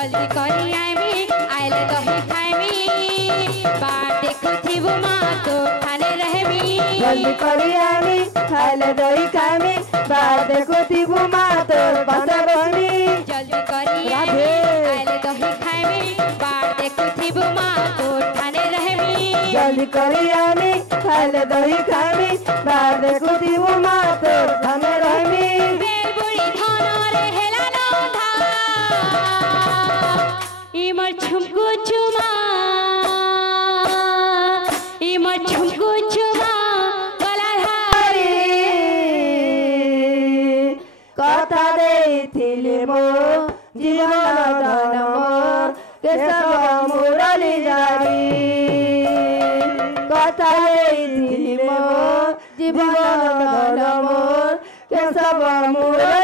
जल्दी करी आइमी आइले दही खाइमी बार देखुथिबु मा तो ठाने रहमी जल्दी करी आइमी आइले दही खाइमी बार देखुथिबु मा तो पाछे बसमी जल्दी करी आइमी आइले दही खाइमी बार देखुथिबु मा तो ठाने रहमी जल्दी करी आइमी आइले दही खाइमी बार देखुथिबु मा तो ठाने रहमी बेलबुड़ी धनरे हेला नधा इमर झुमकु झुमा इमर झुमकु झुमा गलाधारी कथा देइथिले मो जीवन धन मोर केशव मुरली जारी कथा देइथिले मो जीवन धन मोर केशव मुरली